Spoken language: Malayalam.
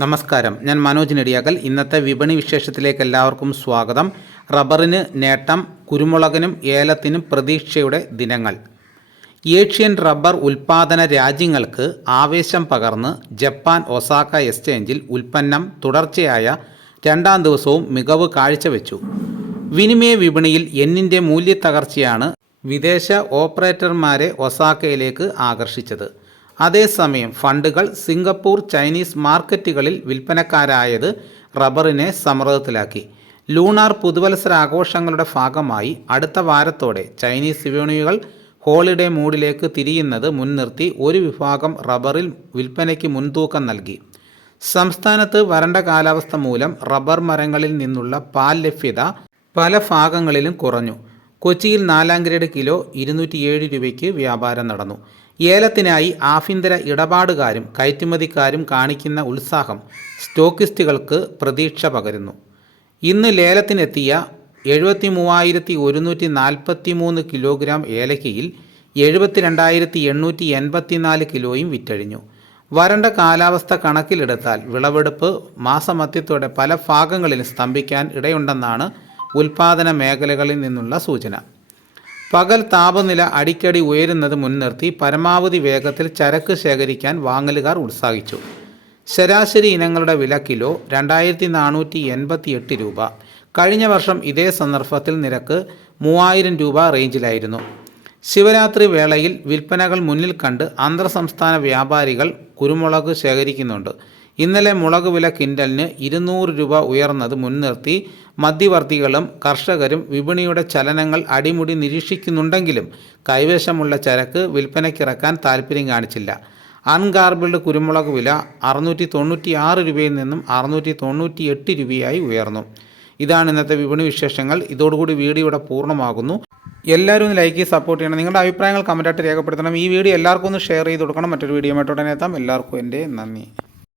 നമസ്കാരം, ഞാൻ മനോജ് നെടിയാക്കൽ. ഇന്നത്തെ വിപണി വിശേഷത്തിലേക്ക് എല്ലാവർക്കും സ്വാഗതം. റബ്ബറിന് നേട്ടം, കുരുമുളകിനും ഏലത്തിനും പ്രതീക്ഷയുടെ ദിനങ്ങൾ. ഏഷ്യൻ റബ്ബർ ഉൽപ്പാദന രാജ്യങ്ങൾക്ക് ആവേശം പകർന്ന് ജപ്പാൻ ഒസാക്ക എക്സ്ചേഞ്ചിൽ ഉൽപ്പന്നം തുടർച്ചയായ രണ്ടാം ദിവസവും മികവ് കാഴ്ചവെച്ചു. വിനിമയ വിപണിയിൽ യെന്നിൻ്റെ മൂല്യത്തകർച്ചയാണ് വിദേശ ഓപ്പറേറ്റർമാരെ ഒസാക്കയിലേക്ക് ആകർഷിച്ചത്. അതേസമയം ഫണ്ടുകൾ സിംഗപ്പൂർ, ചൈനീസ് മാർക്കറ്റുകളിൽ വിൽപ്പനക്കാരായത് റബ്ബറിനെ സമ്മർദ്ദത്തിലാക്കി. ലൂണാർ പുതുവത്സരാഘോഷങ്ങളുടെ ഭാഗമായി അടുത്ത വാരത്തോടെ ചൈനീസ് വിപണികൾ ഹോളിഡേ മൂഡിലേക്ക് തിരിയുന്നത് മുൻനിർത്തി ഒരു വിഭാഗം റബ്ബറിൽ വിൽപ്പനയ്ക്ക് മുൻതൂക്കം നൽകി. സംസ്ഥാനത്ത് വരണ്ട കാലാവസ്ഥ മൂലം റബ്ബർ മരങ്ങളിൽ നിന്നുള്ള പാൽ ലഭ്യത പല ഭാഗങ്ങളിലും കുറഞ്ഞു. കൊച്ചിയിൽ 4 ഗ്രേഡ് കിലോ 207 രൂപയ്ക്ക് വ്യാപാരം നടന്നു. ഏലത്തിനായി ആഭ്യന്തര ഇടപാടുകാരും കയറ്റുമതിക്കാരും കാണിക്കുന്ന ഉത്സാഹം സ്റ്റോക്കിസ്റ്റുകൾക്ക് പ്രതീക്ഷ പകരുന്നു. ഇന്ന് ലേലത്തിനെത്തിയ 73,143 കിലോഗ്രാം ഏലക്കയിൽ 72,884 കിലോയും വിറ്റഴിഞ്ഞു. വരണ്ട കാലാവസ്ഥ കണക്കിലെടുത്താൽ വിളവെടുപ്പ് മാസമധ്യത്തോടെ പല ഭാഗങ്ങളിലും സ്തംഭിക്കാൻ ഇടയുണ്ടെന്നാണ് ഉൽപ്പാദന മേഖലകളിൽ നിന്നുള്ള സൂചന. പകൽ താപനില അടിക്കടി ഉയരുന്നത് മുൻനിർത്തി പരമാവധി വേഗത്തിൽ ചരക്ക് ശേഖരിക്കാൻ വാങ്ങലുകാർ ഉത്സാഹിച്ചു. ശരാശരി ഇനങ്ങളുടെ വില കിലോ 2,488 രൂപ. കഴിഞ്ഞ വർഷം ഇതേ സന്ദർഭത്തിൽ നിരക്ക് 3,000 രൂപ റേഞ്ചിലായിരുന്നു. ശിവരാത്രി വേളയിൽ വിൽപ്പനകൾ മുന്നിൽ കണ്ട് അന്തർ സംസ്ഥാന വ്യാപാരികൾ കുരുമുളക് ശേഖരിക്കുന്നുണ്ട്. ഇന്നലെ മുളക് വില ക്വിൻ്റലിന് 200 രൂപ ഉയർന്നത് മുൻനിർത്തി മധ്യവർത്തികളും കർഷകരും വിപണിയുടെ ചലനങ്ങൾ അടിമുടി നിരീക്ഷിക്കുന്നുണ്ടെങ്കിലും കൈവശമുള്ള ചരക്ക് വിൽപ്പനയ്ക്കിറക്കാൻ താൽപ്പര്യം കാണിച്ചില്ല. അൺഗാർബിൾഡ് കുരുമുളക് വില 696 രൂപയിൽ നിന്നും 698 രൂപയായി ഉയർന്നു. ഇതാണ് ഇന്നത്തെ വിപണി വിശേഷങ്ങൾ. ഇതോടുകൂടി വീഡിയോയുടെ പൂർണ്ണമാകുന്നു. എല്ലാവരും ഒന്ന് ലൈക്ക് ചെയ്ത് സപ്പോർട്ട് ചെയ്യണം. നിങ്ങളുടെ അഭിപ്രായങ്ങൾ കമൻറ്റായിട്ട് രേഖപ്പെടുത്തണം. ഈ വീഡിയോ എല്ലാവർക്കും ഒന്ന് ഷെയർ ചെയ്ത് കൊടുക്കണം. മറ്റൊരു വീഡിയോ ആയിട്ട് ഉടനെ എത്താം. എല്ലാവർക്കും എൻ്റെ നന്ദി.